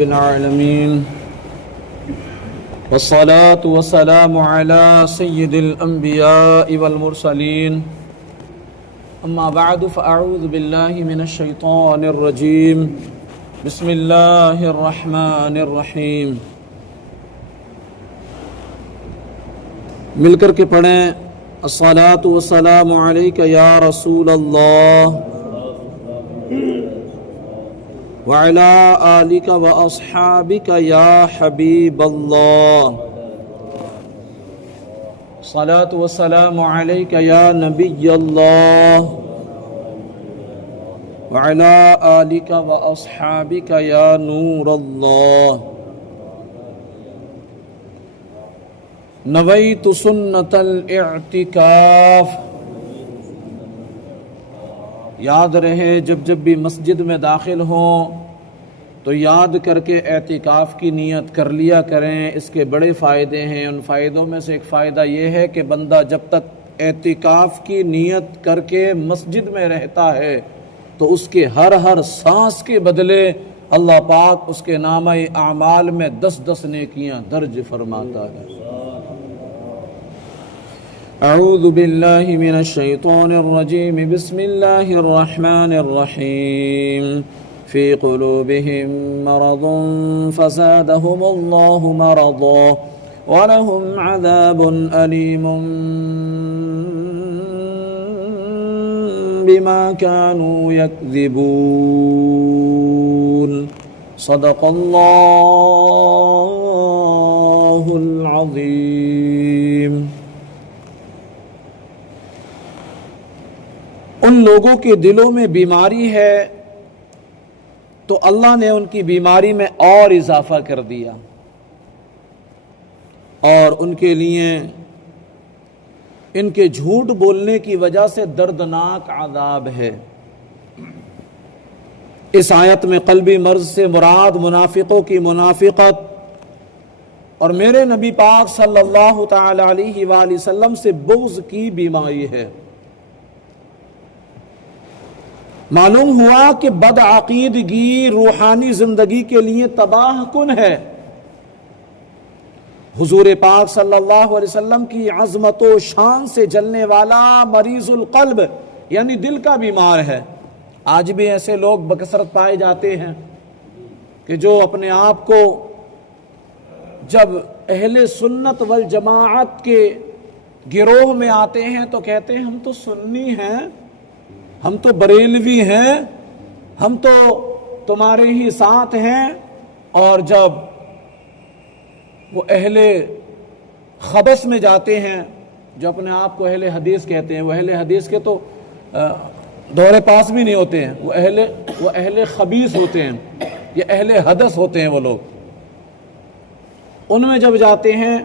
العالمين والصلاة والسلام على سيد الأنبياء والمرسلين أما بعد فأعوذ بالله من الشيطان الرجيم بسم الله الرحمن الرحيم مل کر کے پڑھیں الصلاة والسلام عليك يا رسول الله وعلى آلك وأصحابك يا حبيب الله الصلاة والسلام عليك يا نبي الله وعلى آلك وأصحابك يا نور الله نويت سنة الاعتكاف. یاد رہے جب بھی مسجد میں داخل ہوں تو یاد کر کے اعتکاف کی نیت کر لیا کریں. اس کے بڑے فائدے ہیں. ان فائدوں میں سے ایک فائدہ یہ ہے کہ بندہ جب تک اعتکاف کی نیت کر کے مسجد میں رہتا ہے تو اس کے ہر سانس کے بدلے اللہ پاک اس کے نامہ اعمال میں 10 نیکیاں درج فرماتا ہے. اعوذ باللہ من الشیطان الرجیم بسم اللہ الرحمن الرحیم فی قلوبہم مرض فزادہم اللہ مرضا ولہم عذاب علیم بما كانوا یکذبون. صدق اللہ العظیم. ان لوگوں کے دلوں میں بیماری ہے تو اللہ نے ان کی بیماری میں اور اضافہ کر دیا اور ان کے لیے ان کے جھوٹ بولنے کی وجہ سے دردناک عذاب ہے. اس آیت میں قلبی مرض سے مراد منافقوں کی منافقت اور میرے نبی پاک صلی اللہ تعالی علیہ وآلہ وسلم سے بغض کی بیماری ہے. معلوم ہوا کہ بدعقیدگی روحانی زندگی کے لیے تباہ کن ہے. حضور پاک صلی اللہ علیہ وسلم کی عظمت و شان سے جلنے والا مریض القلب یعنی دل کا بیمار ہے. آج بھی ایسے لوگ بکثرت پائے جاتے ہیں کہ جو اپنے آپ کو جب اہل سنت والجماعت کے گروہ میں آتے ہیں تو کہتے ہیں ہم تو سنی ہیں, ہم تو بریلوی ہیں, ہم تو تمہارے ہی ساتھ ہیں. اور جب وہ اہل خبث میں جاتے ہیں جو اپنے آپ کو اہل حدیث کہتے ہیں, وہ اہل حدیث کے تو دورے پاس بھی نہیں ہوتے ہیں, وہ اہل خبیث ہوتے ہیں, یہ اہل حدث ہوتے ہیں وہ لوگ. ان میں جب جاتے ہیں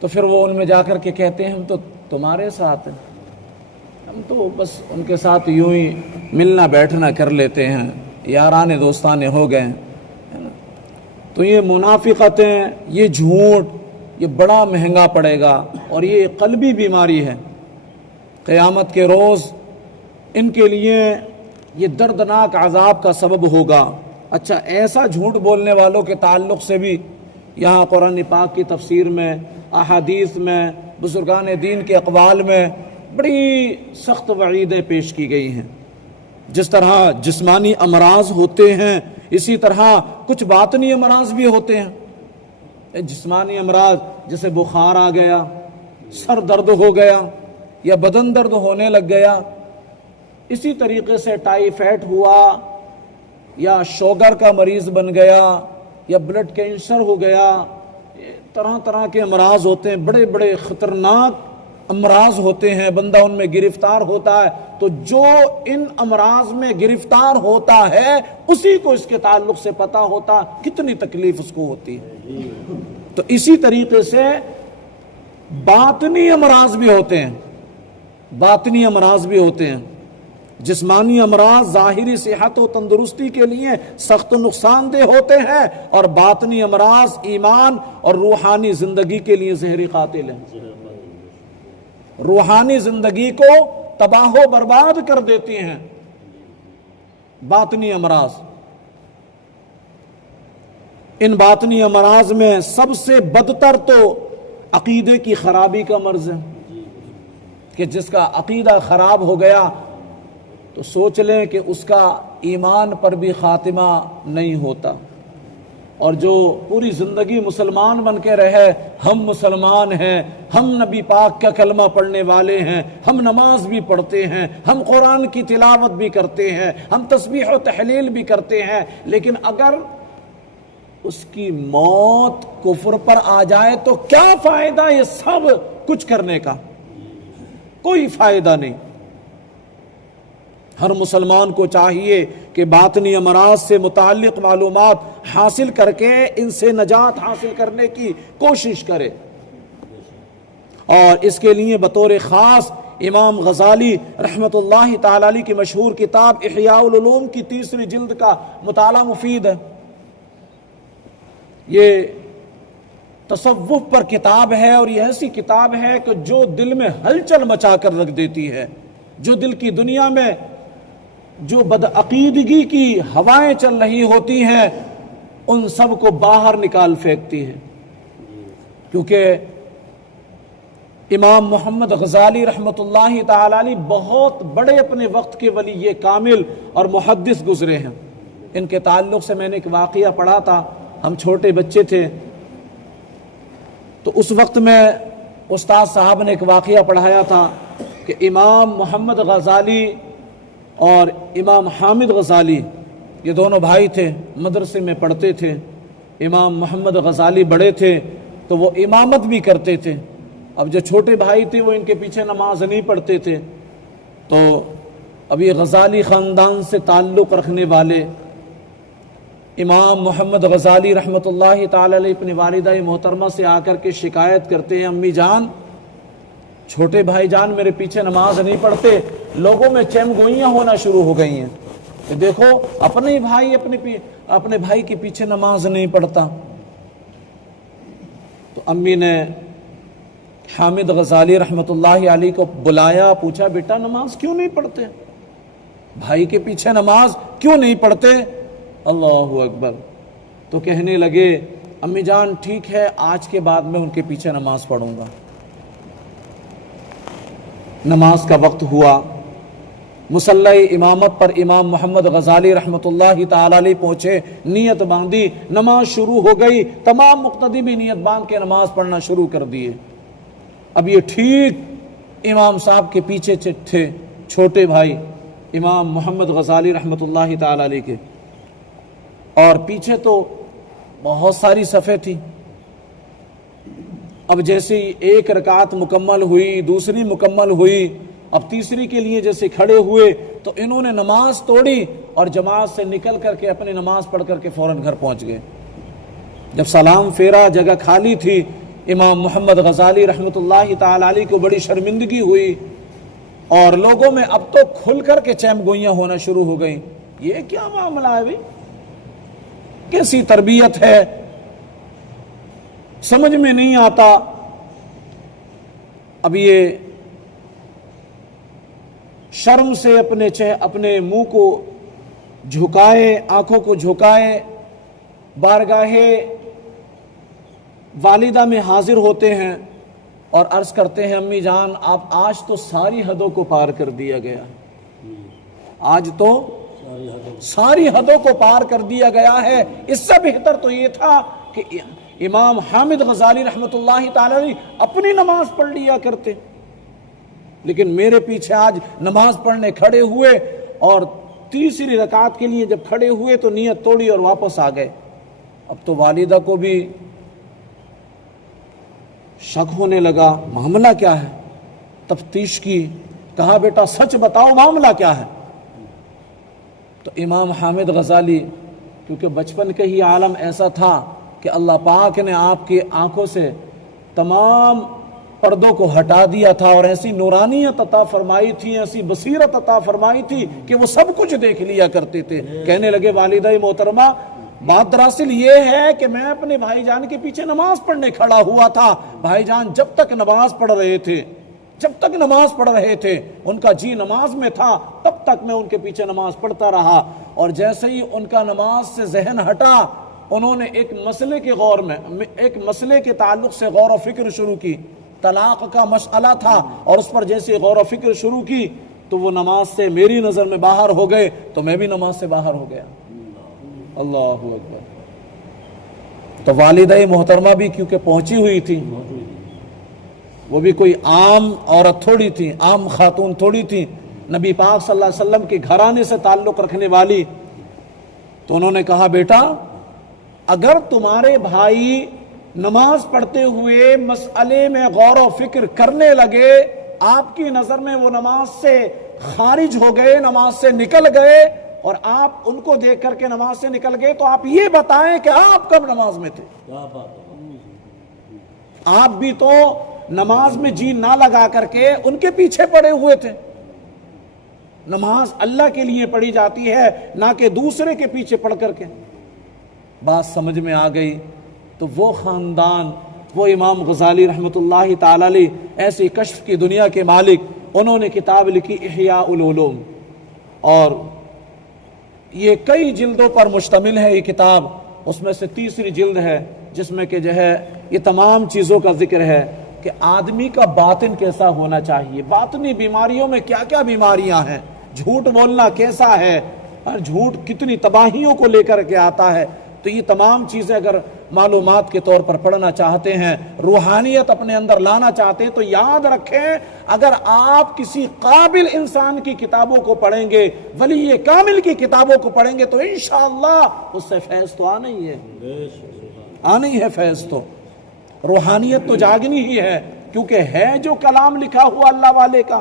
تو پھر وہ ان میں جا کر کے کہتے ہیں ہم تو تمہارے ساتھ ہیں, ہم تو بس ان کے ساتھ یوں ہی ملنا بیٹھنا کر لیتے ہیں, یارانے دوستانے ہو گئے. تو یہ منافقتیں, یہ جھوٹ, یہ بڑا مہنگا پڑے گا اور یہ قلبی بیماری ہے. قیامت کے روز ان کے لیے یہ دردناک عذاب کا سبب ہوگا. اچھا, ایسا جھوٹ بولنے والوں کے تعلق سے بھی یہاں قرآن پاک کی تفسیر میں, احادیث میں, بزرگان دین کے اقوال میں بڑی سخت وعیدیں پیش کی گئی ہیں. جس طرح جسمانی امراض ہوتے ہیں اسی طرح کچھ باطنی امراض بھی ہوتے ہیں. جسمانی امراض جیسے بخار آ گیا, سر درد ہو گیا یا بدن درد ہونے لگ گیا, اسی طریقے سے ٹائیفائڈ ہوا یا شوگر کا مریض بن گیا یا بلڈ کینسر ہو گیا. طرح طرح کے امراض ہوتے ہیں, بڑے بڑے خطرناک امراض ہوتے ہیں, بندہ ان میں گرفتار ہوتا ہے. تو جو ان امراض میں گرفتار ہوتا ہے اسی کو اس کے تعلق سے پتا ہوتا کتنی تکلیف اس کو ہوتی ہے. تو اسی طریقے سے باطنی امراض بھی ہوتے ہیں, باطنی امراض بھی ہوتے ہیں. جسمانی امراض ظاہری صحت و تندرستی کے لیے سخت نقصان دہ ہوتے ہیں اور باطنی امراض ایمان اور روحانی زندگی کے لیے زہری قاتل ہیں, روحانی زندگی کو تباہ و برباد کر دیتی ہیں. باطنی امراض ان باطنی امراض میں سب سے بدتر تو عقیدے کی خرابی کا مرض ہے کہ جس کا عقیدہ خراب ہو گیا تو سوچ لیں کہ اس کا ایمان پر بھی خاتمہ نہیں ہوتا، اور جو پوری زندگی مسلمان بن کے رہے، ہم مسلمان ہیں، ہم نبی پاک کا کلمہ پڑھنے والے ہیں، ہم نماز بھی پڑھتے ہیں، ہم قرآن کی تلاوت بھی کرتے ہیں، ہم تسبیح و تحلیل بھی کرتے ہیں، لیکن اگر اس کی موت کفر پر آ جائے تو کیا فائدہ یہ سب کچھ کرنے کا؟ کوئی فائدہ نہیں۔ ہر مسلمان کو چاہیے کہ باطنی امراض سے متعلق معلومات حاصل کر کے ان سے نجات حاصل کرنے کی کوشش کرے، اور اس کے لیے بطور خاص امام غزالی رحمۃ اللہ تعالی علیہ کی مشہور کتاب احیاء العلوم کی 3 جلد کا مطالعہ مفید ہے۔ یہ تصوف پر کتاب ہے، اور یہ ایسی کتاب ہے کہ جو دل میں ہلچل مچا کر رکھ دیتی ہے، جو دل کی دنیا میں جو بدعقیدگی کی ہوائیں چل رہی ہوتی ہیں ان سب کو باہر نکال پھینکتی ہے، کیونکہ امام محمد غزالی رحمۃ اللہ تعالی علیہ بہت بڑے اپنے وقت کے ولی کامل اور محدث گزرے ہیں۔ ان کے تعلق سے میں نے ایک واقعہ پڑھا تھا، ہم چھوٹے بچے تھے تو اس وقت میں استاد صاحب نے ایک واقعہ پڑھایا تھا کہ امام محمد غزالی اور امام حامد غزالی یہ دونوں بھائی تھے، مدرسے میں پڑھتے تھے۔ امام محمد غزالی بڑے تھے تو وہ امامت بھی کرتے تھے، اب جو چھوٹے بھائی تھے وہ ان کے پیچھے نماز نہیں پڑھتے تھے، تو اب یہ غزالی خاندان سے تعلق رکھنے والے امام محمد غزالی رحمۃ اللہ تعالی علیہ اپنی والدہ محترمہ سے آ کر کے شکایت کرتے ہیں، امی جان، چھوٹے بھائی جان میرے پیچھے نماز نہیں پڑھتے، لوگوں میں چیم گوئیاں ہونا شروع ہو گئی ہیں کہ دیکھو اپنے ہی بھائی اپنے بھائی کے پیچھے نماز نہیں پڑھتا۔ تو امی نے حامد غزالی رحمۃ اللہ علیہ کو بلایا، پوچھا بیٹا نماز کیوں نہیں پڑھتے، بھائی کے پیچھے نماز کیوں نہیں پڑھتے؟ اللہ اکبر۔ تو کہنے لگے امی جان ٹھیک ہے، آج کے بعد میں ان کے پیچھے نماز پڑھوں گا۔ نماز کا وقت ہوا، مصلی امامت پر امام محمد غزالی رحمۃ اللہ تعالی علیہ پہنچے، نیت باندھی، نماز شروع ہو گئی، تمام مقتدی بھی نیت باندھ کے نماز پڑھنا شروع کر دیے۔ اب یہ ٹھیک امام صاحب کے پیچھے تھے چھوٹے بھائی امام محمد غزالی رحمۃ اللہ تعالی علیہ کے، اور پیچھے تو بہت ساری صفیں تھی۔ اب جیسے ایک رکعت مکمل ہوئی، دوسری مکمل ہوئی، اب تیسری کے لیے جیسے کھڑے ہوئے تو انہوں نے نماز توڑی اور جماعت سے نکل کر کے اپنی نماز پڑھ کر کے فوراً گھر پہنچ گئے۔ جب سلام پھیرا، جگہ خالی تھی، امام محمد غزالی رحمۃ اللہ تعالی علیہ کو بڑی شرمندگی ہوئی، اور لوگوں میں اب تو کھل کر کے چیم گوئیاں ہونا شروع ہو گئیں۔ یہ کیا معاملہ ہے بھائی، کیسی تربیت ہے، سمجھ میں نہیں آتا۔ اب یہ شرم سے اپنے منہ کو جھکائے، آنکھوں کو جھکائے، بارگاہ والدہ میں حاضر ہوتے ہیں اور عرض کرتے ہیں امی جان آپ آج تو ساری حدوں کو پار کر دیا گیا، آج تو ساری حدوں کو پار کر دیا گیا ہے۔ اس سے بہتر تو یہ تھا کہ امام حامد غزالی رحمۃ اللہ تعالی علیہ اپنی نماز پڑھ لیا کرتے، لیکن میرے پیچھے آج نماز پڑھنے کھڑے ہوئے، اور تیسری رکعت کے لیے جب کھڑے ہوئے تو نیت توڑی اور واپس آ گئے۔ اب تو والدہ کو بھی شک ہونے لگا، معاملہ کیا ہے؟ تفتیش کی، کہا بیٹا سچ بتاؤ معاملہ کیا ہے؟ تو امام حامد غزالی کیونکہ بچپن کے ہی عالم ایسا تھا کہ اللہ پاک نے آپ کی آنکھوں سے تمام پردوں کو ہٹا دیا تھا، اور ایسی نورانیت عطا فرمائی تھی، ایسی بصیرت عطا فرمائی تھی کہ وہ سب کچھ دیکھ لیا کرتے تھے۔ کہنے لگے والدہ محترمہ بات دراصل یہ ہے کہ میں اپنے بھائی جان کے پیچھے نماز پڑھنے کھڑا ہوا تھا، بھائی جان جب تک نماز پڑھ رہے تھے ان کا جی نماز میں تھا، تب تک میں ان کے پیچھے نماز پڑھتا رہا، اور جیسے ہی ان کا نماز سے ذہن ہٹا انہوں نے ایک مسئلے کے تعلق سے غور و فکر شروع کی، طلاق کا مسئلہ تھا، اور اس پر جیسے غور و فکر شروع کی تو وہ نماز سے میری نظر میں باہر ہو گئے، تو میں بھی نماز سے باہر ہو گیا۔ اللہ اکبر۔ تو والدہ محترمہ بھی کیونکہ پہنچی ہوئی تھی، وہ بھی کوئی عام عورت تھوڑی تھی، عام خاتون تھوڑی تھی، نبی پاک صلی اللہ علیہ وسلم کے گھرانے سے تعلق رکھنے والی، تو انہوں نے کہا بیٹا اگر تمہارے بھائی نماز پڑھتے ہوئے مسئلے میں غور و فکر کرنے لگے، آپ کی نظر میں وہ نماز سے خارج ہو گئے، نماز سے نکل گئے، اور آپ ان کو دیکھ کر کے نماز سے نکل گئے، تو آپ یہ بتائیں کہ آپ کب نماز میں تھے؟ آپ بھی تو نماز میں جی نہ لگا کر کے ان کے پیچھے پڑے ہوئے تھے۔ نماز اللہ کے لیے پڑھی جاتی ہے، نہ کہ دوسرے کے پیچھے پڑھ کر کے۔ بات سمجھ میں آ گئی تو وہ خاندان، وہ امام غزالی رحمۃ اللہ تعالی علیہ، ایسی کشف کی دنیا کے مالک، انہوں نے کتاب لکھی احیاء العلوم، اور یہ کئی جلدوں پر مشتمل ہے یہ کتاب۔ اس میں سے تیسری جلد ہے جس میں کہ جو ہے یہ تمام چیزوں کا ذکر ہے کہ آدمی کا باطن کیسا ہونا چاہیے، باطنی بیماریوں میں کیا کیا بیماریاں ہیں، جھوٹ بولنا کیسا ہے، اور جھوٹ کتنی تباہیوں کو لے کر کے آتا ہے۔ تو یہ تمام چیزیں اگر معلومات کے طور پر پڑھنا چاہتے ہیں، روحانیت اپنے اندر لانا چاہتے ہیں، تو یاد رکھیں اگر آپ کسی قابل انسان کی کتابوں کو پڑھیں گے، ولی کامل کی کتابوں کو پڑھیں گے، تو انشاءاللہ اس سے فیض تو آنا ہی ہے، آنا ہی ہے فیض، تو روحانیت تو جاگنی ہی ہے، کیونکہ ہے جو کلام لکھا ہوا اللہ والے کا،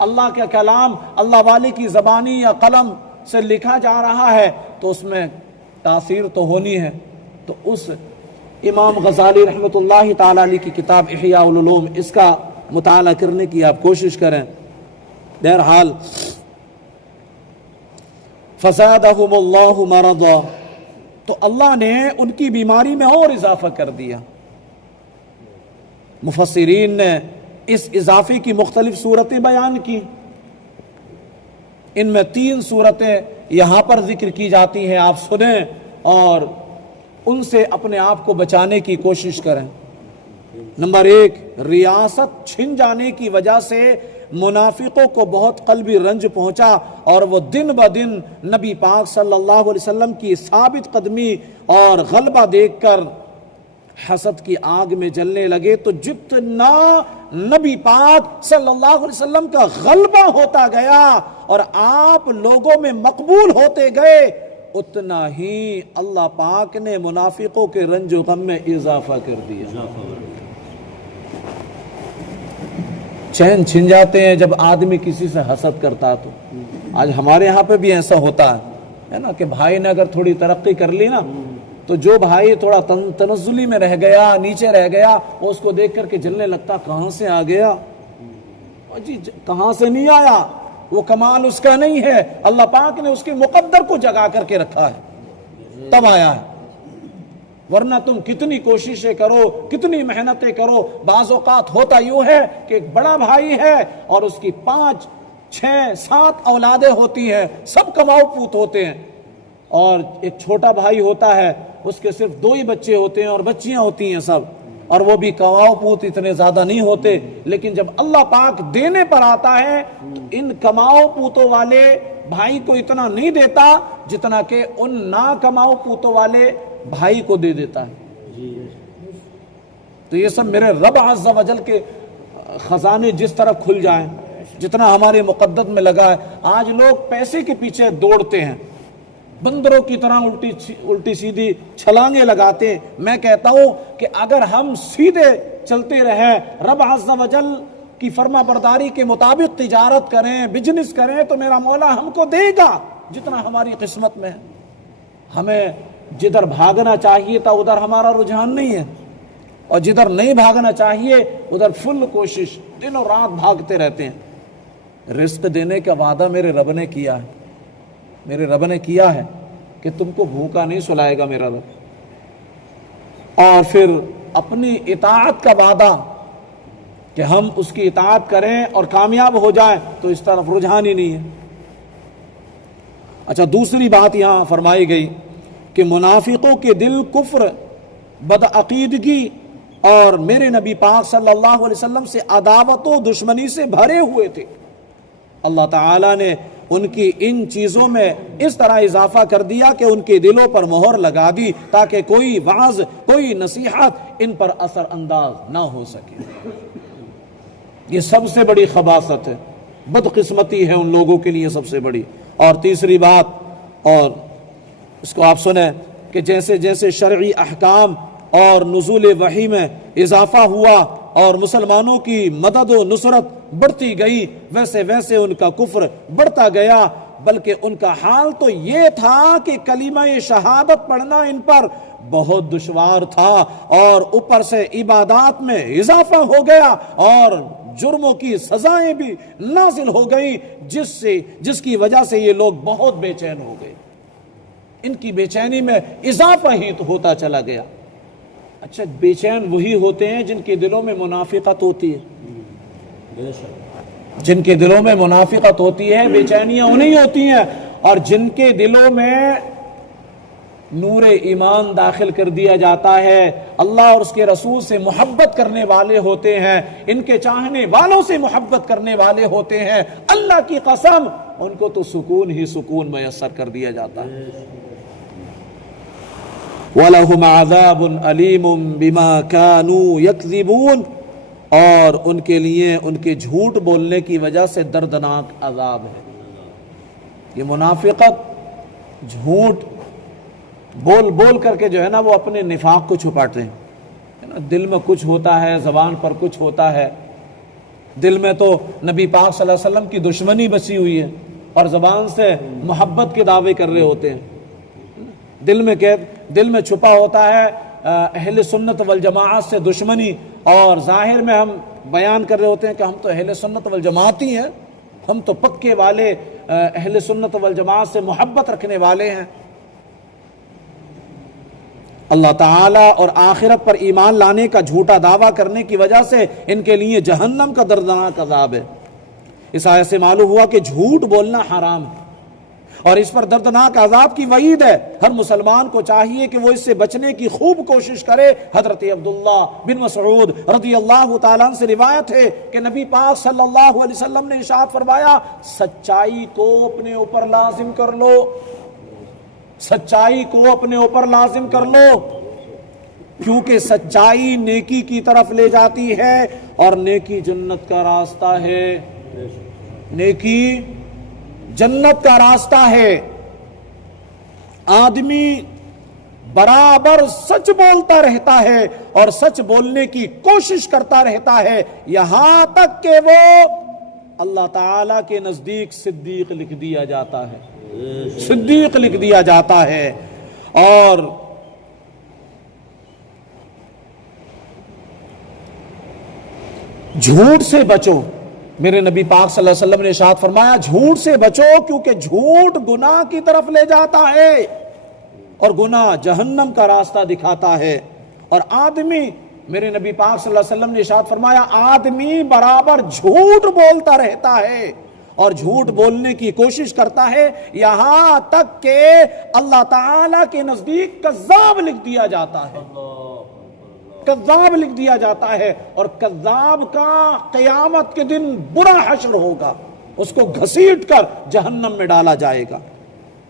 اللہ کا کلام اللہ والے کی زبانی یا قلم سے لکھا جا رہا ہے، تو اس میں تاثیر تو ہونی ہے۔ تو اس امام غزالی رحمۃ اللہ تعالی علیہ کی کتاب احیاء العلوم، اس کا مطالعہ کرنے کی آپ کوشش کریں۔ بہرحال فزادہم اللہ مرضا، تو اللہ نے ان کی بیماری میں اور اضافہ کر دیا۔ مفسرین نے اس اضافے کی مختلف صورتیں بیان کی، ان میں 3 صورتیں یہاں پر ذکر کی جاتی ہیں، آپ سنیں اور ان سے اپنے آپ کو بچانے کی کوشش کریں۔ نمبر 1، ریاست چھن جانے کی وجہ سے منافقوں کو بہت قلبی رنج پہنچا، اور وہ دن بدن نبی پاک صلی اللہ علیہ وسلم کی ثابت قدمی اور غلبہ دیکھ کر حسد کی آگ میں جلنے لگے۔ تو جتنا نبی پاک صلی اللہ علیہ وسلم کا غلبہ ہوتا گیا اور آپ لوگوں میں مقبول ہوتے گئے، اتنا ہی اللہ پاک نے منافقوں کے رنج و غم میں اضافہ کر دیا۔ چین چھن جاتے ہیں جب آدمی کسی سے حسد کرتا، تو آج ہمارے یہاں پہ بھی ایسا ہوتا ہے نا کہ بھائی نے اگر تھوڑی ترقی کر لی نا، تو جو بھائی تھوڑا تنزلی میں رہ گیا، نیچے رہ گیا، وہ اس کو دیکھ کر کے جلنے لگتا، کہاں سے آ گیا جی، کہاں سے نہیں آیا، وہ کمال اس کا نہیں ہے، اللہ پاک نے اس کے مقدر کو جگا کر کے رکھا ہے تب آیا ہے، ورنہ تم کتنی کوششیں کرو، کتنی محنتیں کرو، بعض اوقات ہوتا یوں ہے کہ ایک بڑا بھائی ہے اور اس کی 5 6 7 اولادیں ہوتی ہیں، سب کماؤ پوت ہوتے ہیں، اور ایک چھوٹا بھائی ہوتا ہے، اس کے صرف 2 ہی بچے ہوتے ہیں اور بچیاں ہوتی ہیں سب، اور وہ بھی کماؤ پوت اتنے زیادہ نہیں ہوتے، لیکن جب اللہ پاک دینے پر آتا ہے تو ان کماؤ پوتوں والے بھائی کو اتنا نہیں دیتا جتنا کہ ان نہ کماؤ پوتوں والے بھائی کو دے دیتا ہے۔ تو یہ سب میرے رب عز و جل کے خزانے جس طرح کھل جائیں، جتنا ہمارے مقدر میں لگا ہے۔ آج لوگ پیسے کے پیچھے دوڑتے ہیں، بندروں کی طرح الٹی سیدھی چھلانگیں لگاتے ہیں۔ میں کہتا ہوں کہ اگر ہم سیدھے چلتے رہیں، رب عز و جل کی فرما برداری کے مطابق تجارت کریں، بزنس کریں، تو میرا مولا ہم کو دے گا جتنا ہماری قسمت میں ہے۔ ہمیں جدھر بھاگنا چاہیے تھا ادھر ہمارا رجحان نہیں ہے، اور جدھر نہیں بھاگنا چاہیے ادھر فل کوشش، دن اور رات بھاگتے رہتے ہیں۔ رزق دینے کا وعدہ میرے رب نے کیا ہے، میرے رب نے کیا ہے کہ تم کو بھوکا نہیں سلائے گا میرا رب، اور پھر اپنی اطاعت کا وعدہ کہ ہم اس کی اطاعت کریں اور کامیاب ہو جائیں، تو اس طرف رجحان ہی نہیں ہے۔ اچھا، دوسری بات یہاں فرمائی گئی کہ منافقوں کے دل کفر، بدعقیدگی اور میرے نبی پاک صلی اللہ علیہ وسلم سے عداوت و دشمنی سے بھرے ہوئے تھے۔ اللہ تعالیٰ نے ان کی ان چیزوں میں اس طرح اضافہ کر دیا کہ ان کے دلوں پر مہر لگا دی تاکہ کوئی وعظ، کوئی نصیحت ان پر اثر انداز نہ ہو سکے۔ یہ سب سے بڑی خباثت ہے، بدقسمتی ہے ان لوگوں کے لیے سب سے بڑی۔ اور تیسری بات، اور اس کو آپ سنیں کہ جیسے جیسے شرعی احکام اور نزول وحی میں اضافہ ہوا اور مسلمانوں کی مدد و نصرت بڑھتی گئی، ویسے ویسے ان کا کفر بڑھتا گیا، بلکہ ان کا حال تو یہ تھا کہ کلمہ شہادت پڑھنا ان پر بہت دشوار تھا، اور اوپر سے عبادات میں اضافہ ہو گیا اور جرموں کی سزائیں بھی نازل ہو گئیں، جس کی وجہ سے یہ لوگ بہت بے چین ہو گئے۔ ان کی بے چینی میں اضافہ ہی تو ہوتا چلا گیا۔ اچھا، بے چین وہی ہوتے ہیں جن کے دلوں میں منافقت ہوتی ہے، جن کے دلوں میں منافقت ہوتی ہے بے چینیاں انہیں ہوتی ہیں، اور جن کے دلوں میں نور ایمان داخل کر دیا جاتا ہے، اللہ اور اس کے رسول سے محبت کرنے والے ہوتے ہیں، ان کے چاہنے والوں سے محبت کرنے والے ہوتے ہیں، اللہ کی قسم ان کو تو سکون ہی سکون میسر کر دیا جاتا ہے۔ وَلَهُمْ عَذَابٌ عَلِيمٌ بِمَا كَانُوا يَكْذِبُونَ، اور ان کے لیے ان کے جھوٹ بولنے کی وجہ سے دردناک عذاب ہے۔ یہ منافقت، جھوٹ بول بول کر کے جو ہے نا وہ اپنے نفاق کو چھپاتے ہیں۔ دل میں کچھ ہوتا ہے، زبان پر کچھ ہوتا ہے، دل میں تو نبی پاک صلی اللہ علیہ وسلم کی دشمنی بسی ہوئی ہے اور زبان سے محبت کے دعوے کر رہے ہوتے ہیں۔ دل میں چھپا ہوتا ہے اہل سنت والجماعت سے دشمنی، اور ظاہر میں ہم بیان کر رہے ہوتے ہیں کہ ہم تو اہل سنت والجماعت ہی ہیں، ہم تو پکے والے اہل سنت والجماعت سے محبت رکھنے والے ہیں۔ اللہ تعالیٰ اور آخرت پر ایمان لانے کا جھوٹا دعویٰ کرنے کی وجہ سے ان کے لیے جہنم کا دردناک عذاب ہے۔ اس آیت سے معلوم ہوا کہ جھوٹ بولنا حرام ہے اور اس پر دردناک عذاب کی وعید ہے۔ ہر مسلمان کو چاہیے کہ وہ اس سے بچنے کی خوب کوشش کرے۔ حضرت عبداللہ بن مسعود رضی اللہ تعالیٰ عنہ سے روایت ہے کہ نبی پاک صلی اللہ علیہ وسلم نے ارشاد فرمایا، سچائی کو اپنے اوپر لازم کر لو، سچائی کو اپنے اوپر لازم کر لو، کیونکہ سچائی نیکی کی طرف لے جاتی ہے اور نیکی جنت کا راستہ ہے، نیکی جنت کا راستہ ہے۔ آدمی برابر سچ بولتا رہتا ہے اور سچ بولنے کی کوشش کرتا رہتا ہے، یہاں تک کہ وہ اللہ تعالی کے نزدیک صدیق لکھ دیا جاتا ہے، صدیق لکھ دیا جاتا ہے۔ اور جھوٹ سے بچو، میرے نبی پاک صلی اللہ علیہ وسلم نے ارشاد فرمایا جھوٹ سے بچو، کیونکہ جھوٹ گناہ کی طرف لے جاتا ہے اور گناہ جہنم کا راستہ دکھاتا ہے۔ اور آدمی، میرے نبی پاک صلی اللہ علیہ وسلم نے ارشاد فرمایا، آدمی برابر جھوٹ بولتا رہتا ہے اور جھوٹ بولنے کی کوشش کرتا ہے، یہاں تک کہ اللہ تعالی کے نزدیک کذاب لکھ دیا جاتا ہے، کذاب لکھ دیا جاتا ہے۔ اور کذاب کا قیامت کے دن برا حشر ہوگا، اس کو گھسیٹ کر جہنم میں ڈالا جائے گا۔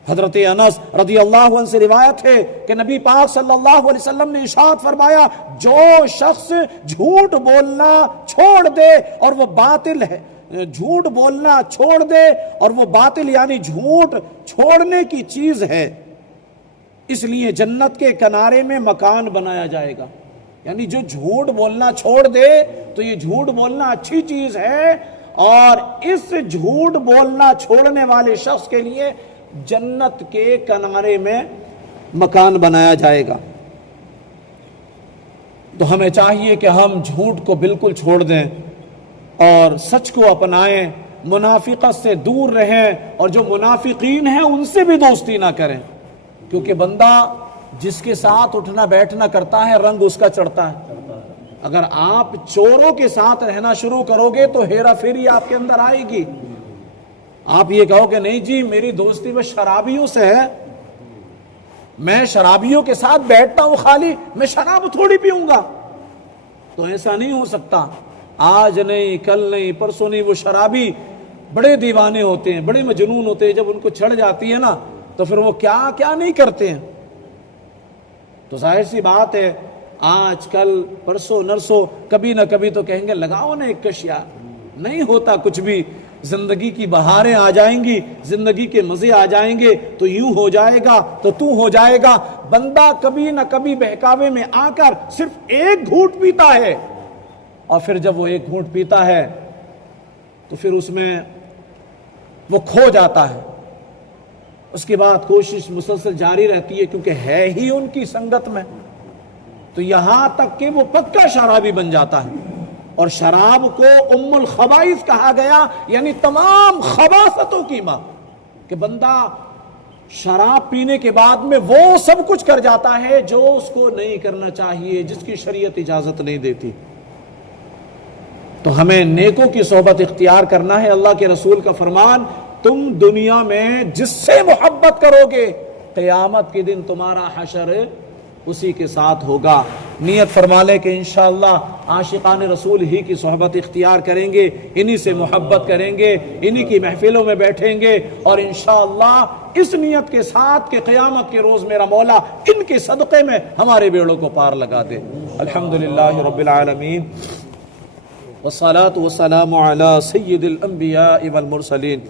حضرت انس رضی اللہ عنہ سے روایت ہے کہ نبی پاک صلی اللہ علیہ وسلم نے ارشاد فرمایا، جو شخص جھوٹ بولنا چھوڑ دے اور وہ باطل ہے، جھوٹ بولنا چھوڑ دے اور وہ باطل یعنی جھوٹ چھوڑنے کی چیز ہے، اس لیے جنت کے کنارے میں مکان بنایا جائے گا۔ یعنی جو جھوٹ بولنا چھوڑ دے تو یہ جھوٹ بولنا اچھی چیز ہے، اور اس جھوٹ بولنا چھوڑنے والے شخص کے لیے جنت کے کنارے میں مکان بنایا جائے گا۔ تو ہمیں چاہیے کہ ہم جھوٹ کو بالکل چھوڑ دیں اور سچ کو اپنائیں، منافقت سے دور رہیں، اور جو منافقین ہیں ان سے بھی دوستی نہ کریں، کیونکہ بندہ جس کے ساتھ اٹھنا بیٹھنا کرتا ہے رنگ اس کا چڑھتا ہے۔ اگر آپ چوروں کے ساتھ رہنا شروع کرو گے تو ہیرا پھیری آپ کے اندر آئے گی، آپ یہ کہو کہ نہیں جی میری دوستی بس شرابیوں سے ہے، میں شرابیوں کے ساتھ بیٹھتا ہوں خالی، میں شراب تھوڑی پیوں گا، تو ایسا نہیں ہو سکتا۔ آج نہیں، کل نہیں، پرسوں نہیں، وہ شرابی بڑے دیوانے ہوتے ہیں، بڑے مجنون ہوتے ہیں، جب ان کو چڑھ جاتی ہے نا تو پھر وہ کیا کیا نہیں کرتے ہیں۔ تو ظاہر سی بات ہے آج کل پرسوں نرسوں کبھی نہ کبھی تو کہیں گے لگاؤ نا ایک کش یار، نہیں ہوتا کچھ بھی، زندگی کی بہاریں آ جائیں گی، زندگی کے مزے آ جائیں گے، تو یوں ہو جائے گا تو تو ہو جائے گا۔ بندہ کبھی نہ کبھی بہکاوے میں آ کر صرف ایک گھونٹ پیتا ہے، اور پھر جب وہ ایک گھونٹ پیتا ہے تو پھر اس میں وہ کھو جاتا ہے، اس کے بعد کوشش مسلسل جاری رہتی ہے کیونکہ ہے ہی ان کی سنگت میں، تو یہاں تک کہ وہ پکا شرابی بن جاتا ہے۔ اور شراب کو ام الخبائث کہا گیا، یعنی تمام خباثتوں کی ماں، کہ بندہ شراب پینے کے بعد میں وہ سب کچھ کر جاتا ہے جو اس کو نہیں کرنا چاہیے، جس کی شریعت اجازت نہیں دیتی۔ تو ہمیں نیکوں کی صحبت اختیار کرنا ہے۔ اللہ کے رسول کا فرمان، تم دنیا میں جس سے محبت کرو گے قیامت کے دن تمہارا حشر اسی کے ساتھ ہوگا۔ نیت فرما لے کہ انشاءاللہ عاشقان رسول ہی کی صحبت اختیار کریں گے، انہی سے محبت کریں گے، انہی کی محفلوں میں بیٹھیں گے، اور انشاءاللہ اس نیت کے ساتھ کہ قیامت کے روز میرا مولا ان کے صدقے میں ہمارے بیڑوں کو پار لگا دے۔ الحمدللہ رب العالمین، والصلاة والسلام علی سید الانبیاء والمرسلین۔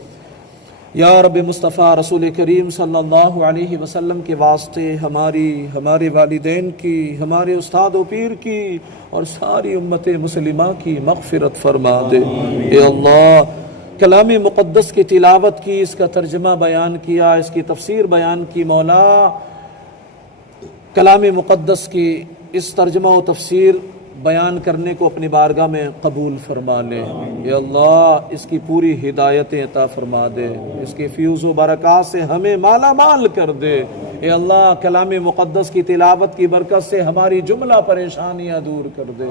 یا رب مصطفیٰ رسول کریم صلی اللہ علیہ وسلم کے واسطے ہمارے والدین کی، ہمارے استاد و پیر کی، اور ساری امت مسلمہ کی مغفرت فرما دے۔ اے اللہ، کلام مقدس کی تلاوت کی، اس کا ترجمہ بیان کیا، اس کی تفسیر بیان کی، مولا کلام مقدس کی اس ترجمہ و تفسیر بیان کرنے کو اپنی بارگاہ میں قبول فرما لے۔ اے اللہ، اس کی پوری ہدایتیں عطا فرما دے، اس کے فیوز و برکات سے ہمیں مالا مال کر دے۔ اے اللہ، کلام مقدس کی تلاوت کی برکت سے ہماری جملہ پریشانیاں دور کر دے۔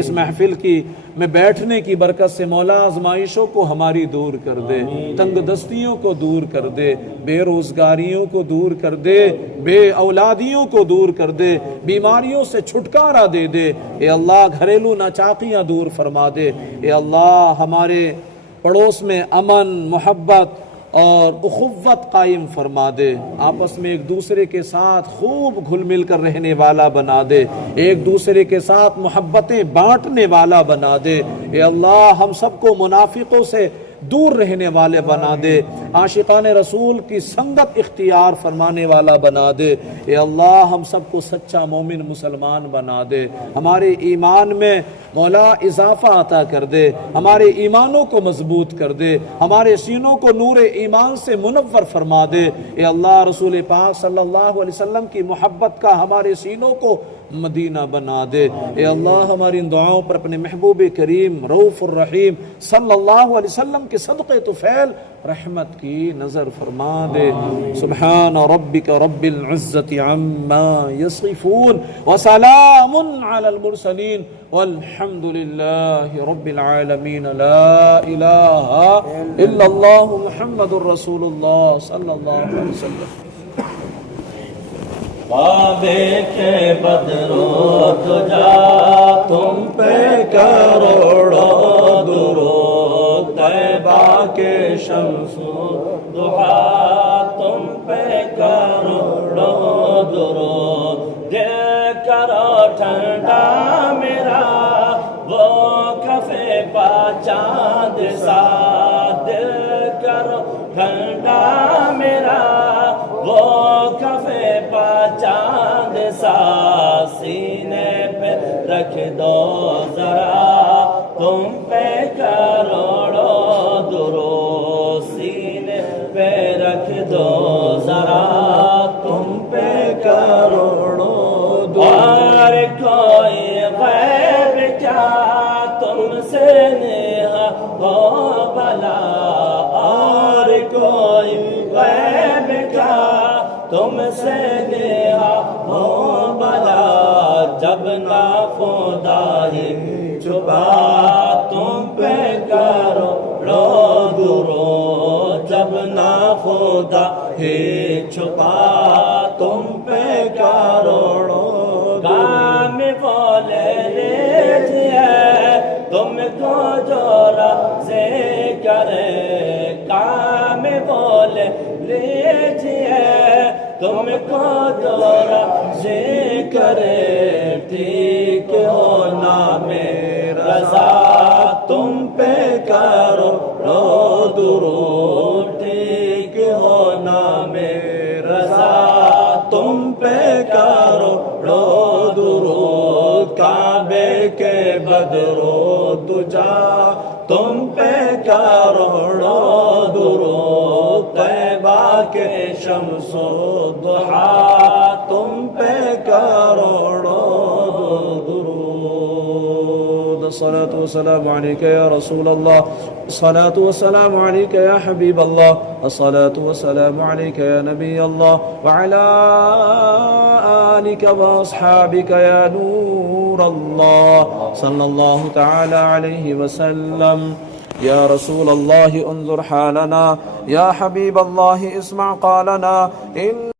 اس محفل کی میں بیٹھنے کی برکت سے مولا آزمائشوں کو ہماری دور کر دے، تنگ دستیوں کو دور کر دے، بے روزگاریوں کو دور کر دے، بے اولادیوں کو دور کر دے، بیماریوں سے چھٹکارا دے دے۔ اے اللہ، گھریلو ناچاقیاں دور فرما دے۔ اے اللہ، ہمارے پڑوس میں امن، محبت اور اخوت قائم فرما دے، آپس میں ایک دوسرے کے ساتھ خوب گھل مل کر رہنے والا بنا دے، ایک دوسرے کے ساتھ محبتیں بانٹنے والا بنا دے۔ اے اللہ، ہم سب کو منافقوں سے دور رہنے والے بنا دے، عاشقان رسول کی سنگت اختیار فرمانے والا بنا دے۔ اے اللہ، ہم سب کو سچا مومن مسلمان بنا دے، ہمارے ایمان میں مولا اضافہ عطا کر دے، ہمارے ایمانوں کو مضبوط کر دے، ہمارے سینوں کو نور ایمان سے منور فرما دے۔ اے اللہ، رسول پاک صلی اللہ علیہ وسلم کی محبت کا ہمارے سینوں کو مدینہ بنا دے۔ اے اللہ، ہماری ان دعاؤں پر اپنے محبوب کریم رؤوف الرحیم صلی اللہ علیہ وسلم کے صدقے طفیل رحمت کی نظر فرما دے۔ سبحان ربک رب العزت عما یصفون وسلام علی المرسلین والحمد للہ رب العالمین۔ لا الہ الا اللہ محمد الرسول اللہ صلی اللہ علیہ وسلم۔ بابے کے بدرو تجا تم پہ کروڑوں درود، طیبہ کے شمس ضحیٰ تم پہ کروڑوں درود، دل کرو ٹھنڈا میرا وہ کفے پا چاند سا، دل کرو ٹھنڈا میرا وہ کفے پا چاند سا، سینے پہ رکھ دو ذرا تم پہ کروڑوں درود، سینے پہ رکھ دو ذرا تم پہ کروڑوں درود۔ اور کوئی غیب کیا تم سے نیہا ہو بھلا، اور کوئی غیب کیا تم سے نیہا ہو بھلا، جب ناخودائی چھپا تم پہ کروڑوں درود، جب ناخودائی چھپا تم پہ کروڑوں کام بولے لیجئے تم کو جو راضی کرے کام بولے لیجئے تم کو جو راضی کرے ٹھیک ہونا میرا رضا تم پہ کروڑوں درود ٹھیک ہونا میرا رضا تم پہ کروڑوں درود کعبے کے بدرو دجا تم پہ کروڑوں درود طیبہ کے شمس و ضحیٰ تم پہ کروڑوں درود الصلاة والسلام عليك يا رسول الله الصلاة والسلام عليك يا حبيب الله الصلاة والسلام عليك يا نبي الله وعلى آلك وأصحابك يا نور الله صلى الله تعالى عليه وسلم يا رسول الله انظر حالنا يا حبيب الله اسمع قالنا إن